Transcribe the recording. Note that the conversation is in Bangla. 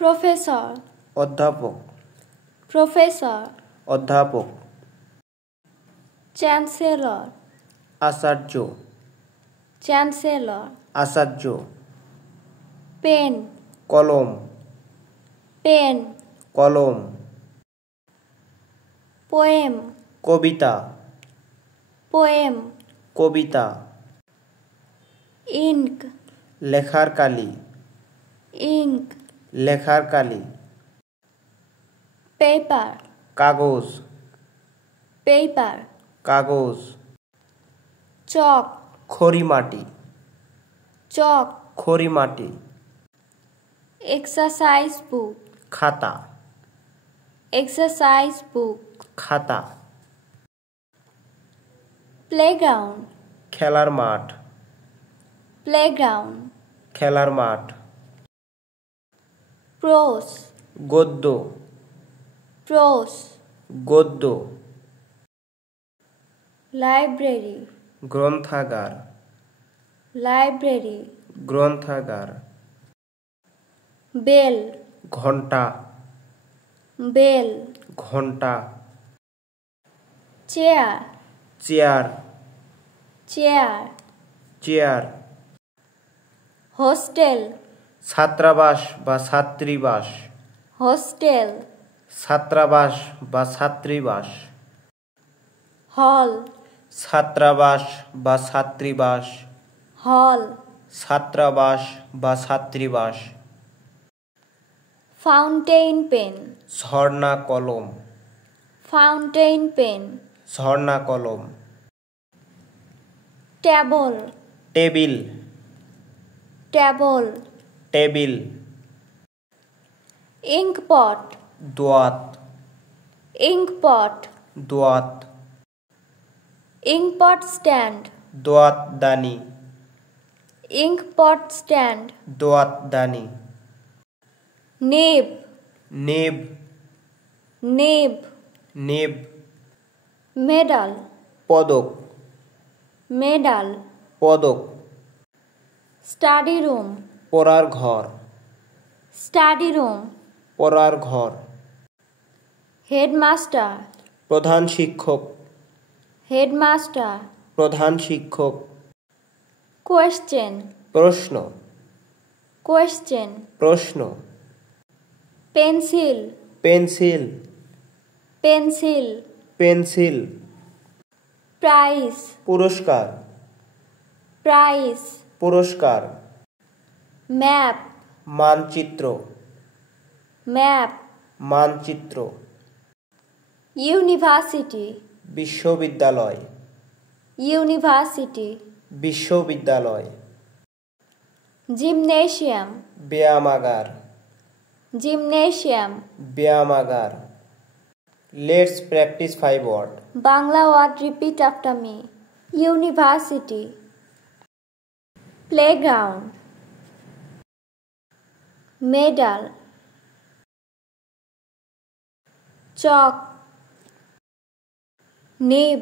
প্রফেসর অধ্যাপক প্রফেসর অধ্যাপক চ্যান্সেলর আচার্য চ্যান্সেলর আচার্য পেন কলম পেন কলম পোয়েম কবিতা পোয়েম কবিতা ইঙ্ক লেখার কালি ইঙ্ক লেখার কালি পেপার কাগজ পেপার কাগজ চক খড়িমাটি চক খড়িমাটি এক্সারসাইজ বুক খাতা এক্সারসাইজ বুক খাতা প্লেগ্রাউন্ড খেলার মাঠ প্লেগ্রাউন্ড খেলার মাঠ প্রোস গদ্য প্রোস গদ্য লাইব্রেরি গ্রন্থাগার লাইব্রেরি গ্রন্থাগার বেল ঘণ্টা বেল ঘণ্টা chair chair chair chair hostel ছাত্রাবাস বা ছাত্রীবাস হোস্টেল ছাত্রাবাস বা ছাত্রীবাস হল ছাত্রাবাস বা ছাত্রীবাস হল ছাত্রাবাস বা ছাত্রীবাস ফাউন্টেইন পেন ঝর্ণা কলম ফাউন্টেইন পেন ঝর্ণা কলম টেবল টেবিল টেবল টেবিল ইঙ্কপট দোয়াত ইঙ্কপট দোয়াত ইঙ্কপট স্ট্যান্ড দোয়াত দানি ইঙ্কপট স্ট্যান্ড দোয়াত দানি নেব নেব নেব নেব মেডাল পদক মেডাল পদক স্টাডি রুম পড়ার ঘর স্টাডি রুম পড়ার ঘর হেডমাস্টার প্রধান শিক্ষক হেডমাস্টার প্রধান শিক্ষক কোয়েশ্চেন প্রশ্ন কোয়েশ্চেন প্রশ্ন pencil pencil pencil pencil prize পুরস্কার প্রাইজ পুরস্কার ম্যাপ মানচিত্র ম্যাপ মানচিত্র ইউনিভার্সিটি বিশ্ববিদ্যালয় ইউনিভার্সিটি বিশ্ববিদ্যালয় জিমনেশিয়াম ব্যায়ামাগার জিমনেশিয়াম ব্যায়ামাগার let's practice 5 word Bangla word repeat after me university playground medal chalk নিব